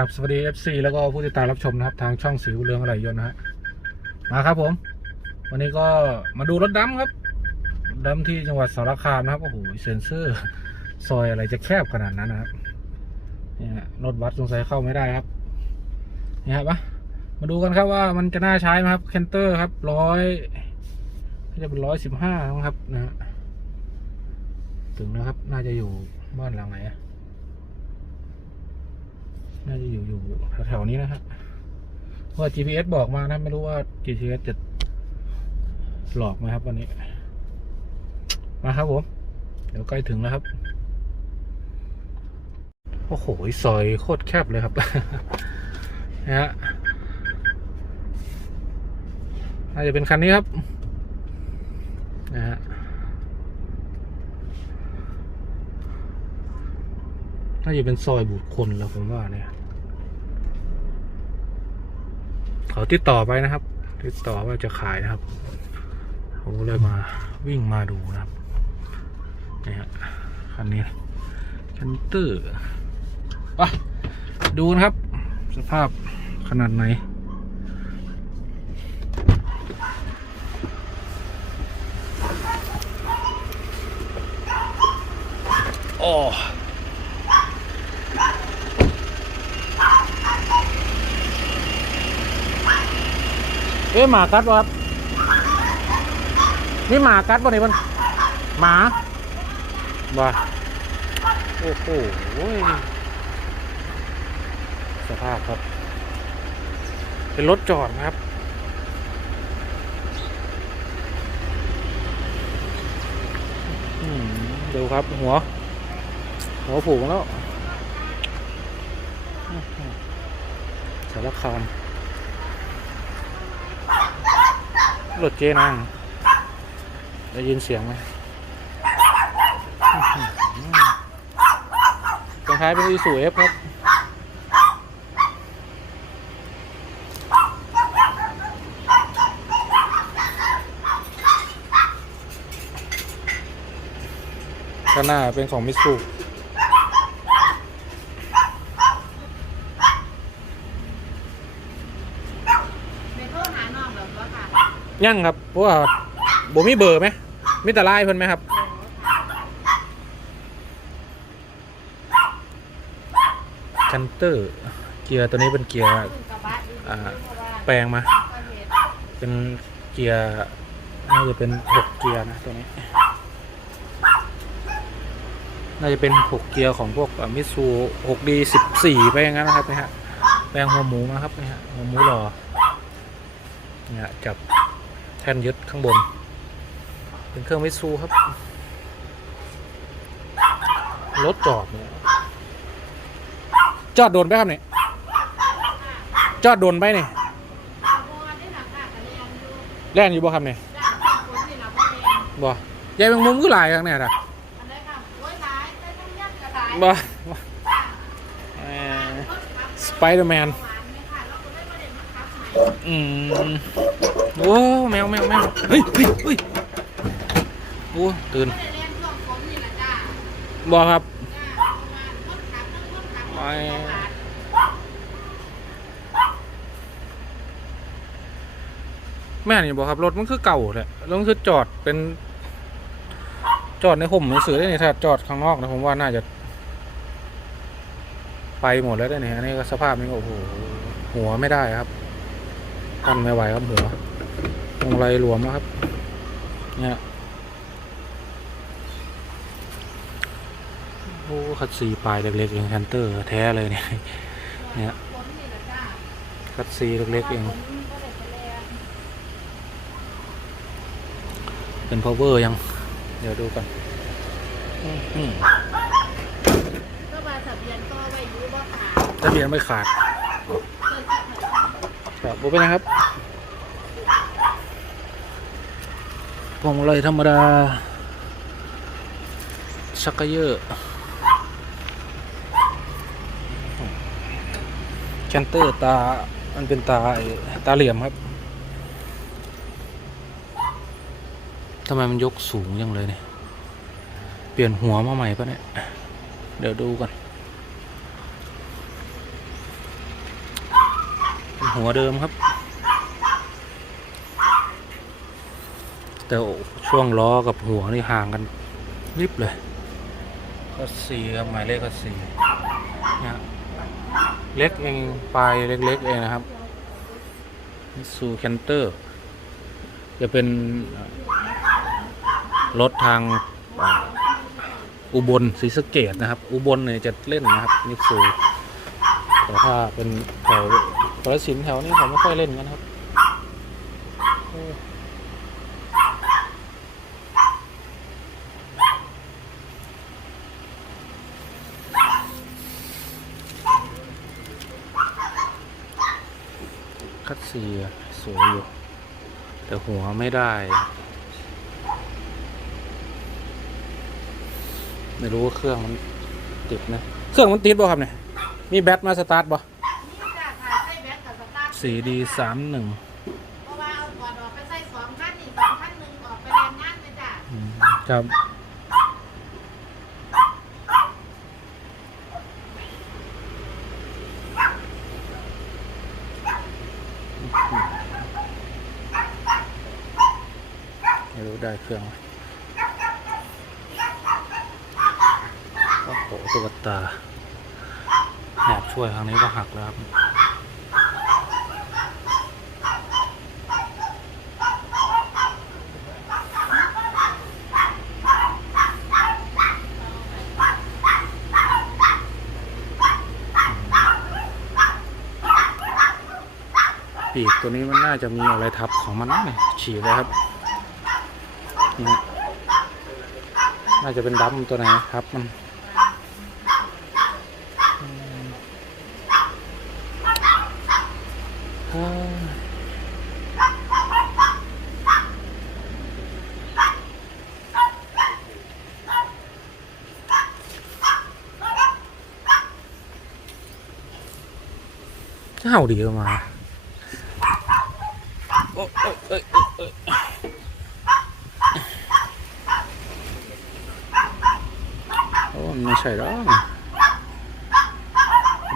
ครับสวัสดี FC แล้วก็ผู้ติดตามรับชมนะครับ ทางช่องสิวเรืองอะไรยนต์นะฮะมาครับผม วันนี้ก็มาดูรถดำครับรถดำที่จังหวัดสารคามนะครับโอ้โหเซ็นเซอร์ ซอยอะไรจะแคบขนาดนั้นนะครับเนี่ยฮะรถบัสสงสัยเข้าไม่ได้ครับนี่ครับมามาดูกันครับว่ามันจะน่าใช้ไหมครับเคนเตอร์ครับร้อยจะเป็นร้อยสิบห้าครับนะฮะถึงแล้วครับ น่าจะอยู่บ้านหลังไหนอะ น่าจะอยู่อยู่แถวๆนี้นะครับว่า GPS บอกมานะไม่รู้ว่า GPS จะหลอกไหมครับ วันนี้ มาครับผม เดี๋ยวใกล้ถึงแล้วครับ โอ้โหซอยโคตรแคบเลยครับนะฮะน่าจะเป็นคันนี้ครับนะฮะน่าจะเป็นซอยบุคคลแล้วผมว่าเนี่ย เขาติดต่อไปนะครับ ติดต่อว่าจะขายนะครับ ผมก็เลยมาวิ่งมาดูนะครับนี่ฮะคันนี้คันเตอร์ไปดูนะครับ สภาพขนาดไหนโอ้ เอ๊ะหมากัดวะครับนี่หมากัดวะนี่มันหมาบ่โอ้โหสภาพครับ เป็นรถจอดนะครับอืมดูครับหัว หัวผูกแล้วสารคาม รถเจนังได้ยินเสียงไหมอื้อหือคล้ายเป็นอีสูเอฟครับข้างหน้าเป็นของมิตซู ในโทรหาน้องแบบว่าค่ะ ยั่งครับ เพราะว่าบ่มีเบอร์ไหมมีแต่ไลน์เพิ่นไหมครับ คันเตอร์ เกียร์ตัวนี้เป็นเกียร์อ่าแปลงมาเห็นเป็นเกียร์น่าจะเป็นหกเกียร์นะตัวนี้ น่าจะเป็นหกเกียร์ของพวกมิซูหกดีสิบสี่ไปอย่างนั้นนะครับนี่ฮะแปลงหัวหมูมาครับนี่ฮะหัวหมูหล่อเนี่ยจับ ท่นยึดข้างบน เป็นเครื่องไม่ซูครับ รถจอดจอดโดนไหมครับเนี่ยจอดโดนไหมเนี่ยแล่นอยู่บ่ครับเนี่ยบ่ยายแมงมุมก็หลายครั้งเนี่ยนะบ่สไปเดอร์แมน อืม โอ้แมวแมวแมวเฮ้ยเฮ้ยเฮ้ยโอ้ตื่นก็ได้เรียนช่วงผมนี่แหละจ้าบ่ครับจ้าประมาณรถขับทั้งรถขับไม่รถขับแม่นี่บ่ครับรถมันคือเก่าแหละแล้วมันคือจอดเป็น จอดในห่มหนังสือได้นี่ถ้าจอดข้างนอกนะผมว่าน่าจะ ไปหมดแล้วได้เนี่ยอันนี้ก็สภาพนี้ก็โอ้โหหัวไม่ได้ครับตันไม่ไหวครับหัว ตรงไรรวมแล้วครับ เนี่ยโอ้คัดซีปลายเล็กๆเองคันเตอร์แท้เลยเนี่ยเนี่ยผมนี่แหละจ้าคัดซีเล็กๆเองผมก็ได้ไปเรียนเป็น power ยัง เดี๋ยวดูกันอืมก็มาทะเบียนก็ไว้อยูบ่ขาทะเบียนไม่ขาดเกินสิบหกครับผมเป็นนะครับพ วงมาลัยธรรมดา ชักเยอร์แคนเตอร์ตา มันเป็นตาตาเหลี่ยมครับ ทำไมมันยกสูงยังเลยเนี่ย เปลี่ยนหัวมาใหม่ปะเนี่ย เดี๋ยวดูกันหัวเดิมครับ แต่ช่วงล้อกับหัวนี่ห่างกันริบเลยก็สี่ครับหมายเลขก็สี่เนี่ยเล็กเองปลายเล็กๆเองนะครับซูแคนเตอร์ จะเป็นรถทางอุบลศรีสะเกดนะครับ อุบลเนี่ยจะเล่นนะครับมิตซูแต่ถ้าเป็นแถวกระสินแถวนี้เขาไม่ค่อยเล่นกันครับ คัดซีอะสวยอยู่แต่หัวไม่ได้ ไม่รู้ว่าเครื่องมันติดนะ เครื่องมันติดบ่ครับเนี่ย มีแบตมาสตาร์ทบ่นี่จ้ะค่ะใส่แบตกับสตาร์ทสี่ดีสามหนึ่งเพราะว่าเอาก่อนออกไปใส่สองขั้นนี่สองขั้นหนึ่งออกไปแรงงานเลยจ้ะ ครับ ได้เครื่องโอ้โหตัวตาแอบช่วยครั้งนี้ก็หักแล้วครับปีกตัวนี้มันน่าจะมีอะไรทับของมันนะเนี่ยฉีกเลยครับ นี่ยน่าจะเป็นดัมตัวไหนครับมันเฮ้ยเจ้าดีออกมาโอ้ยเอ้ยเอ้ยเอ้ยโอ้มัน ไม่ใช่หรอก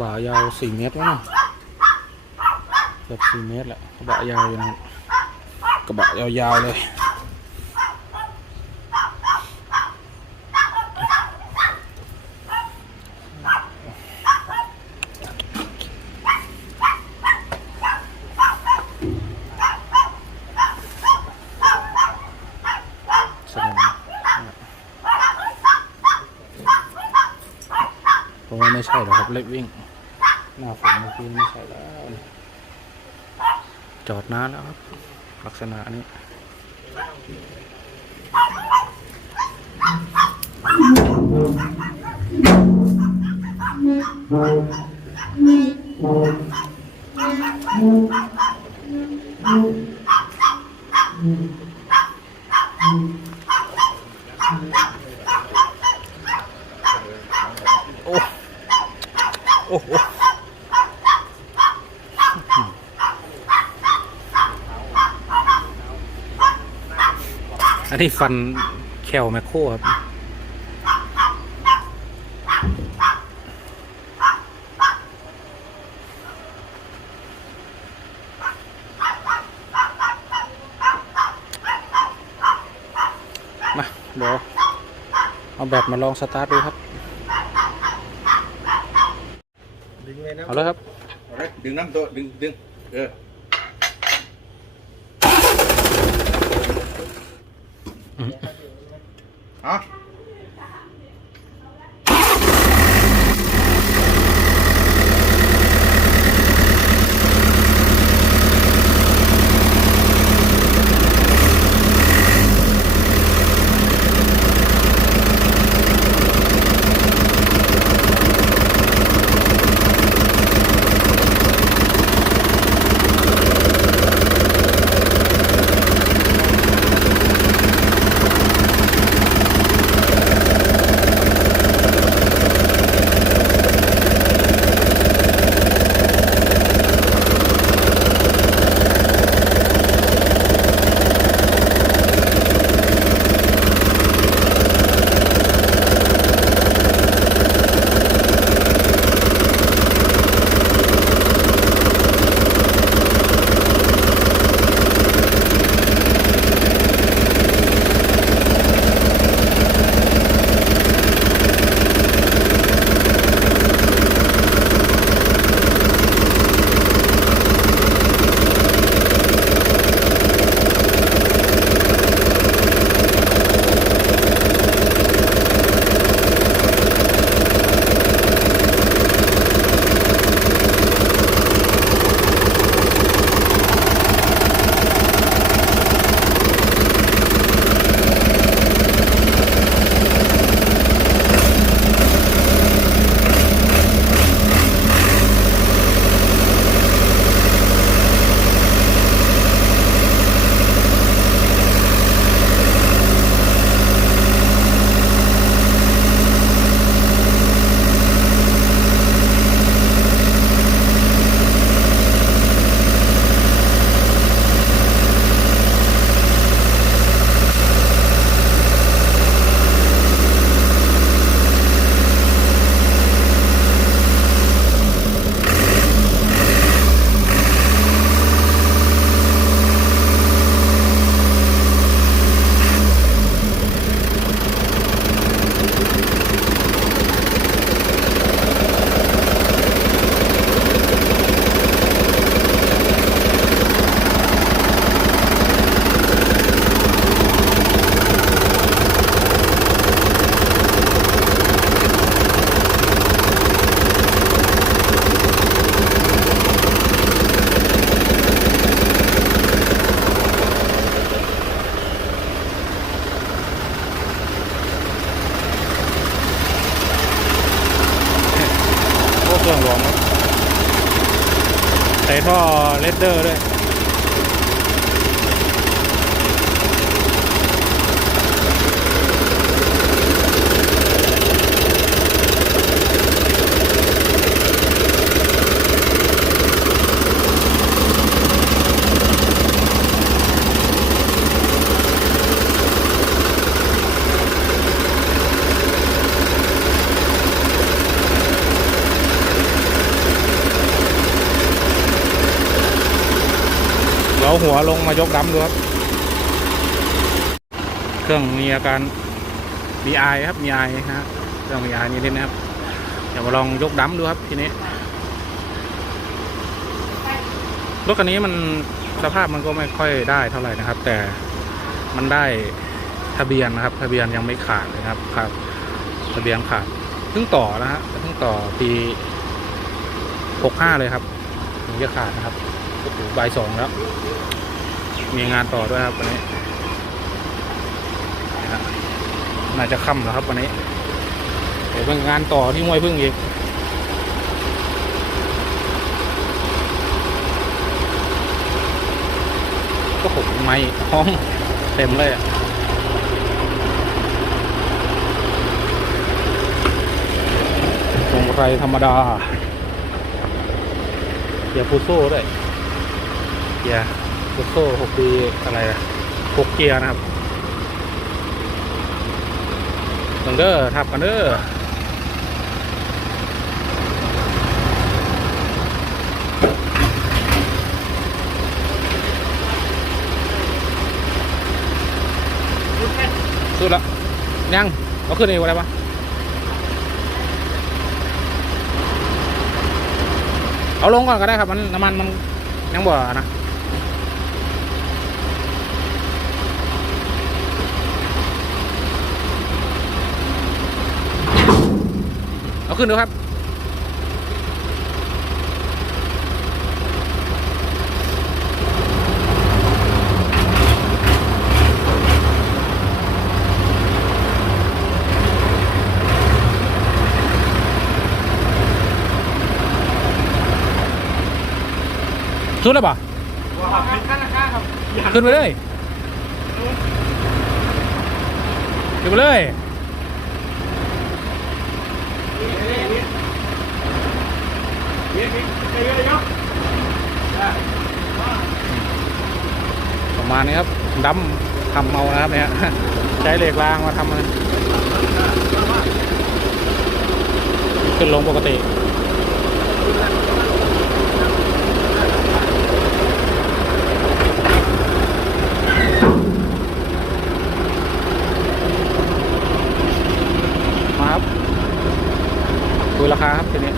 บ่ายาวสี่เมตรแล้วนะเกือบสี่เมตรแหละกระบะยาวอยู่นะครับกระบะยาวๆเลย สนามผมว่าไม่ใช่หรอกครับ เล็กวิ่ง หน้าฝนเมื่อกี้ไม่ใช่แล้ว จอดนานแล้วครับ ลักษณะนี้โอันนี้ฟันแคลแมคโครครับมาเดี๋ยวเอาแบบมาลองสตาร์ทดูครับดึงเลยนะเอาเลยครับเอาเลยดึงน้ำตัวดึงดึงเออ อื เครื่องรวมใส่ท่อเลดเดอร์ด้วย เดี๋ยวหัวลงมายกดัมดูครับ เครื่องมีอาการมีไอครับมีไอฮะเครื่องมีไอนิดๆนะครับ เดี๋ยวมาลองยกดัมดูครับทีนี้รถคันนี้มันสภาพมันก็ไม่ค่อยได้เท่าไหร่นะครับ แต่มันได้ทะเบียนนะครับ ทะเบียนยังไม่ขาดเลยนะครับครับ ทะเบียนขาดเพิ่งต่อนะฮะเพิ่งต่อปีหกห้าเลยครับถึงจะขาดนะครับ บ่ายสองแล้ว มีงานต่อด้วยครับวันนี้ น่าจะค่ำแล้วครับวันนี้ เดี๋ยวเป็นงานต่อที่ห้วยพึ่งอีกก็ผมไม่ห้องเต็มเลยอะทรงไรธรรมดาเกียร์ฟูโซ่ด้วย เกียร์ฟูโซ่หกปีอะไรอะหกเกียร์นะครับลองเด้อทับกันเด้อสุดละยังเอาขึ้นเองอะไรปะเอาลงก่อนก็ได้ครับ มันน้ำมันมันยังบ่อนะ เอาขึ้นดูครับ สุดแล้วป่ะขึ้นไปเลย ขึ้นไปเลย ประมาณนี้ครับดำทำเอานะครับเนี่ยใช้เหล็กรางมาทำมันขึ้นลงปกติมาครับดูราคาครับทีนี้